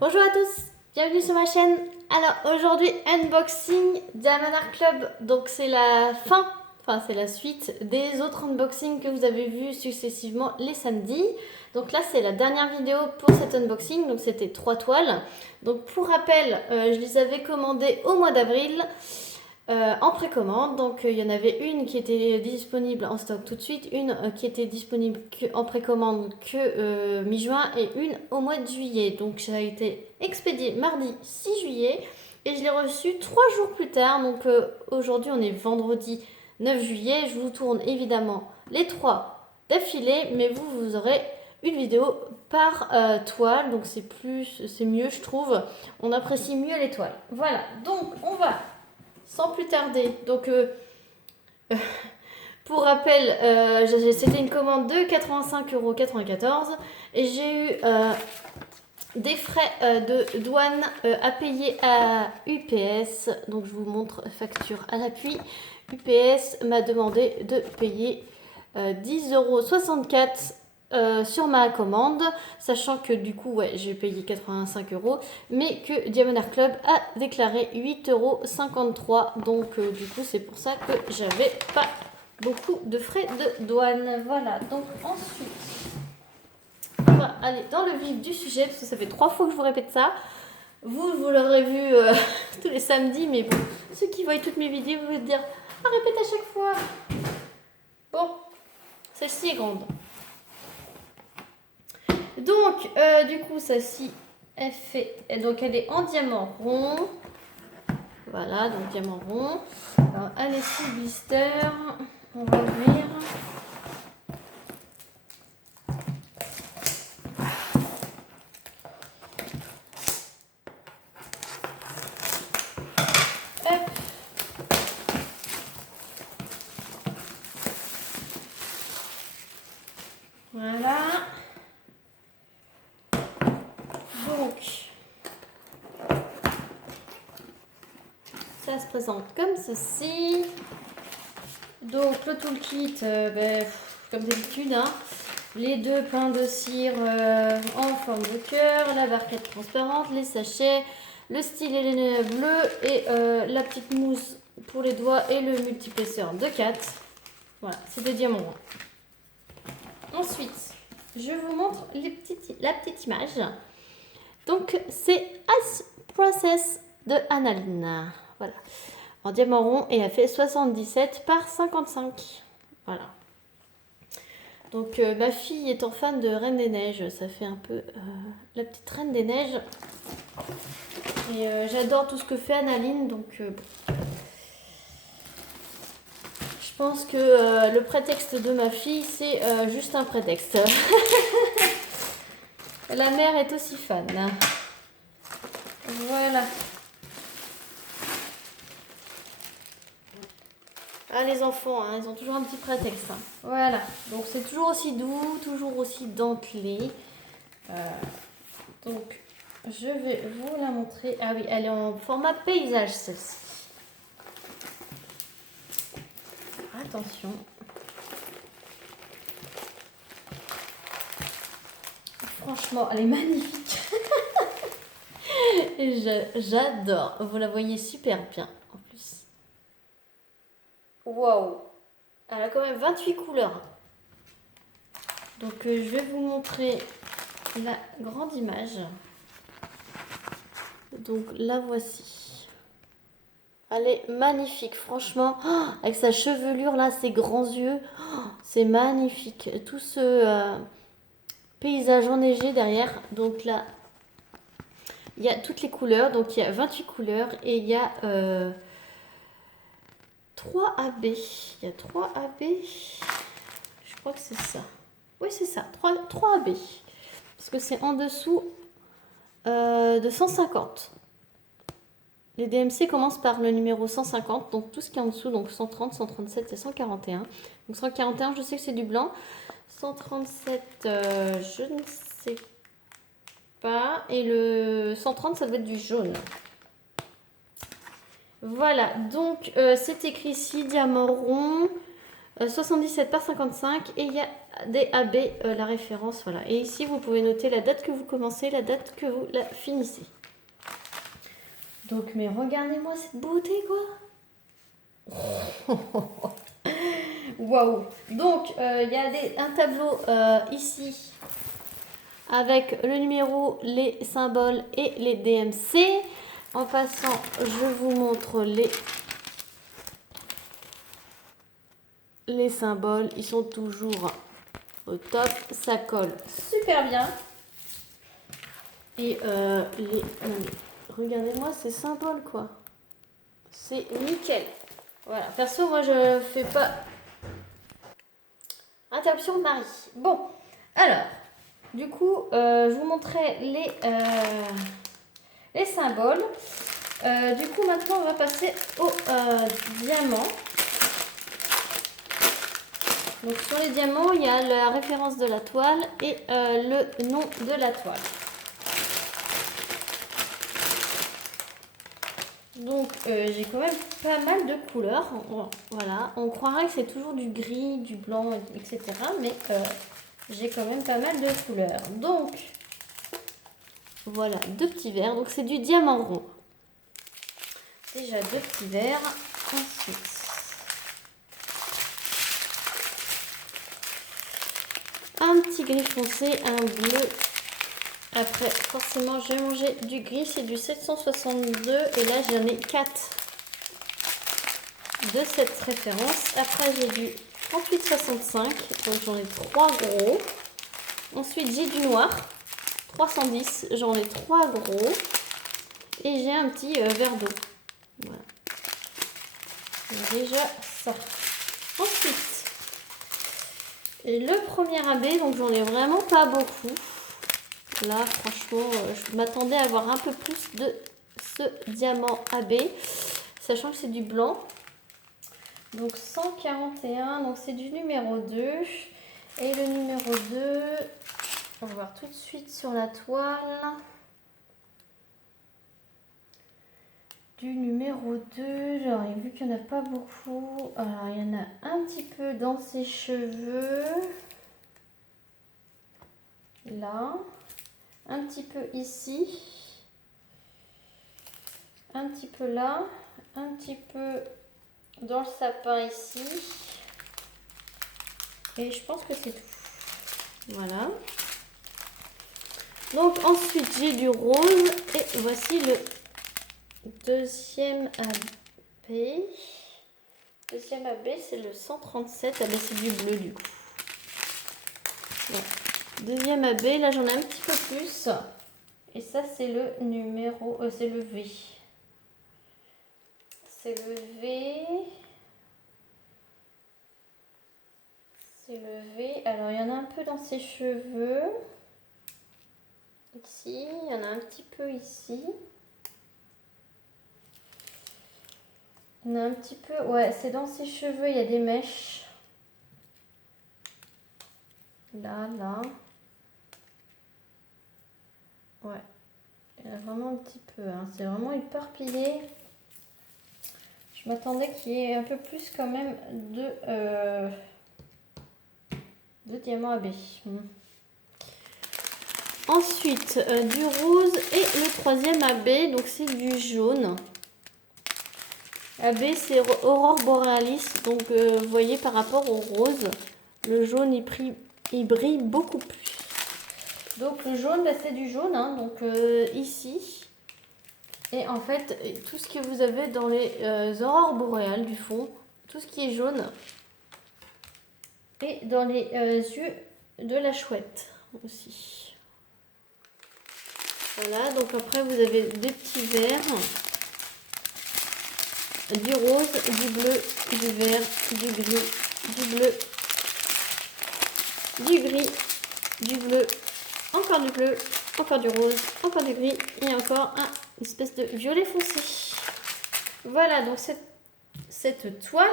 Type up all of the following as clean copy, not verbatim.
Bonjour à tous, bienvenue sur ma chaîne. Alors aujourd'hui unboxing Diamond Art Club, donc c'est la fin, enfin c'est la suite des autres unboxings que vous avez vus successivement les samedis. Donc là c'est la dernière vidéo pour cet unboxing, donc c'était 3 toiles. Donc pour rappel, je les avais commandées au mois d'avril. En précommande, donc il y en avait une qui était disponible en stock tout de suite, une qui était disponible en précommande que mi-juin et une au mois de juillet. Donc ça a été expédié mardi 6 juillet et je l'ai reçu 3 jours plus tard. Donc aujourd'hui on est vendredi 9 juillet. Je vous tourne évidemment les 3 d'affilée, mais vous aurez une vidéo par toile, donc c'est mieux je trouve. On apprécie mieux les toiles. Voilà, donc on va sans plus tarder. Donc, pour rappel, c'était une commande de 85,94 € et j'ai eu des frais de douane à payer à UPS. Donc, je vous montre facture à l'appui. UPS m'a demandé de payer 10,64 € sur ma commande, sachant que du coup ouais, j'ai payé 85 €, mais que Diamond Art Club a déclaré 8,53 €, donc du coup c'est pour ça que j'avais pas beaucoup de frais de douane. Voilà, donc ensuite on va aller dans le vif du sujet, parce que ça fait 3 fois que je vous répète ça. Vous l'aurez vu tous les samedis, mais bon, ceux qui voient toutes mes vidéos, vous allez dire ah, répète à chaque fois. Bon, celle-ci est grande. Donc, du coup, celle-ci, elle est en diamant rond. Voilà, donc diamant rond. Alors, elle est sous blister. On va ouvrir. Hop. Voilà. Donc, ça se présente comme ceci. Donc, le toolkit, comme d'habitude, hein, les deux pains de cire en forme de cœur, la barquette transparente, les sachets, le stylet laine bleu et la petite mousse pour les doigts et le multiplesseur de 4. Voilà, c'est des diamants. Ensuite, je vous montre la petite image. Donc, c'est Ice Process de Analine. Voilà. En diamant rond et elle fait 77 par 55. Voilà. Donc, ma fille étant fan de Reine des Neiges, ça fait un peu la petite Reine des Neiges. Et j'adore tout ce que fait Analine, donc bon. Je pense que le prétexte de ma fille, c'est juste un prétexte. La mère est aussi fan. Voilà. Ah, les enfants, hein, ils ont toujours un petit prétexte. Hein. Voilà. Donc, c'est toujours aussi doux, toujours aussi dentelé. Donc, je vais vous la montrer. Ah oui, elle est en format paysage, celle-ci. Attention. Franchement, elle est magnifique. Et j'adore. Vous la voyez super bien en plus. Waouh. Elle a quand même 28 couleurs. Donc je vais vous montrer la grande image. Donc la voici. Elle est magnifique, franchement. Oh, avec sa chevelure là, ses grands yeux. Oh, c'est magnifique. Tout ce paysage enneigé derrière. Donc là, il y a toutes les couleurs. Donc il y a 28 couleurs et il y a 3 AB. Il y a 3 AB. Je crois que c'est ça. Oui, c'est ça. 3 AB. Parce que c'est en dessous de 150. Les DMC commencent par le numéro 150. Donc tout ce qui est en dessous. Donc 130, 137 et 141. Donc 141, je sais que c'est du blanc. 137, je ne sais pas. Et le 130, ça doit être du jaune. Voilà, donc c'est écrit ici, diamant rond, 77 par 55. Et il y a DAB, la référence, voilà. Et ici, vous pouvez noter la date que vous commencez, la date que vous la finissez. Donc, mais regardez-moi cette beauté, quoi. Waouh. Donc, il y a un tableau ici avec le numéro, les symboles et les DMC. En passant, je vous montre les symboles. Ils sont toujours au top. Ça colle super bien. Et regardez-moi ces symboles, quoi. C'est nickel. Voilà. Perso, moi, je fais pas interruption de Marie. Bon, alors, du coup, je vous montrais les symboles. Du coup, maintenant, on va passer au diamant. Donc, sur les diamants, il y a la référence de la toile et le nom de la toile. Donc, j'ai quand même pas mal de couleurs. Voilà, on croirait que c'est toujours du gris, du blanc, etc. Mais j'ai quand même pas mal de couleurs. Donc, voilà, 2 petits verres. Donc, c'est du diamant rond. Déjà 2 petits verres. Ensuite, un petit gris foncé, un bleu. Après, forcément, je vais manger du gris. C'est du 762. Et là, j'en ai 4 de cette référence. Après, j'ai du 3865. Donc, j'en ai 3 gros. Ensuite, j'ai du noir. 310. J'en ai 3 gros. Et j'ai un petit verre d'eau. Voilà. Déjà ça. Ensuite, le premier AB, donc j'en ai vraiment pas beaucoup. Là, franchement, je m'attendais à avoir un peu plus de ce diamant AB, sachant que c'est du blanc. Donc 141, donc c'est du numéro 2. Et le numéro 2, on va voir tout de suite sur la toile. Du numéro 2, j'aurais vu qu'il n'y en a pas beaucoup. Alors, il y en a un petit peu dans ses cheveux. Là. Un petit peu ici. Un petit peu là. Un petit peu dans le sapin ici. Et je pense que c'est tout. Voilà. Donc, ensuite, j'ai du rose. Et voici le deuxième AB. Deuxième AB, c'est le 137. Ah ben, c'est du bleu du coup. Voilà. Deuxième AB, là j'en ai un petit peu plus. Et ça, c'est le numéro. C'est le V. C'est le V. C'est le V. Alors, il y en a un peu dans ses cheveux. Ici. Il y en a un petit peu ici. Il y en a un petit peu. Ouais, c'est dans ses cheveux. Il y a des mèches. Là, là. Ouais. Il y en a vraiment un petit peu. Hein. C'est vraiment éparpillé. Je m'attendais qu'il y ait un peu plus quand même de diamants AB. Ensuite, du rose et le troisième AB, donc c'est du jaune. AB, c'est Aurore Borealis, donc vous voyez par rapport au rose, le jaune il brille beaucoup plus. Donc le jaune, bah, c'est du jaune, hein, donc ici. Et en fait, tout ce que vous avez dans les aurores boréales du fond, tout ce qui est jaune, et dans les yeux de la chouette aussi. Voilà, donc après vous avez des petits verts, du rose, du bleu, du vert, du gris, du bleu, du gris, du bleu, encore du bleu, encore du rose, encore du gris et encore une espèce de violet foncé. Voilà, donc cette toile,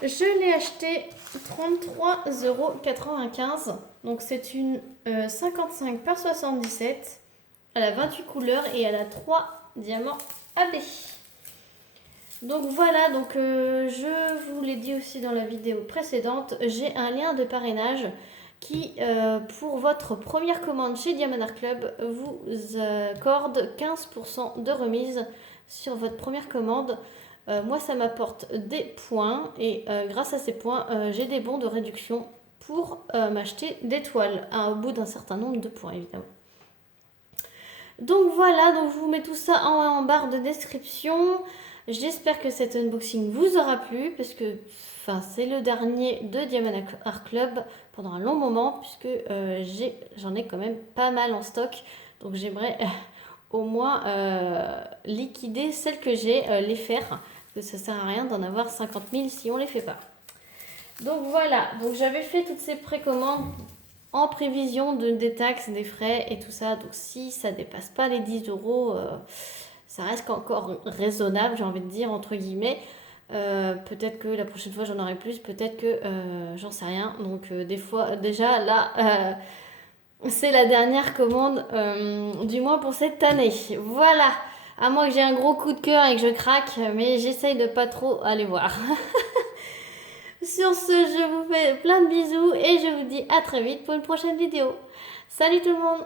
je l'ai achetée 33,95 €. Donc c'est une 55 par 77. Elle a 28 couleurs et elle a 3 diamants AB. Donc voilà, donc je vous l'ai dit aussi dans la vidéo précédente, j'ai un lien de parrainage qui, pour votre première commande chez Diamond Art Club, vous accorde 15% de remise sur votre première commande. Moi, ça m'apporte des points et grâce à ces points, j'ai des bons de réduction pour m'acheter des toiles, au bout d'un certain nombre de points, évidemment. Donc voilà, donc je vous mets tout ça en barre de description. J'espère que cet unboxing vous aura plu, parce que c'est le dernier de Diamond Art Club pendant un long moment, puisque j'en ai quand même pas mal en stock. Donc j'aimerais au moins liquider celles que j'ai, les faire, parce que ça sert à rien d'en avoir 50 000 si on les fait pas. Donc voilà, donc j'avais fait toutes ces précommandes en prévision des taxes, des frais et tout ça. Donc si ça dépasse pas les 10 euros, ça reste encore raisonnable, j'ai envie de dire, entre guillemets. Peut-être que la prochaine fois j'en aurai plus, peut-être que j'en sais rien. Donc des fois, déjà là, c'est la dernière commande du mois pour cette année. Voilà, à moins que j'ai un gros coup de cœur et que je craque, mais j'essaye de pas trop aller voir. Sur ce, je vous fais plein de bisous et je vous dis à très vite pour une prochaine vidéo. Salut tout le monde!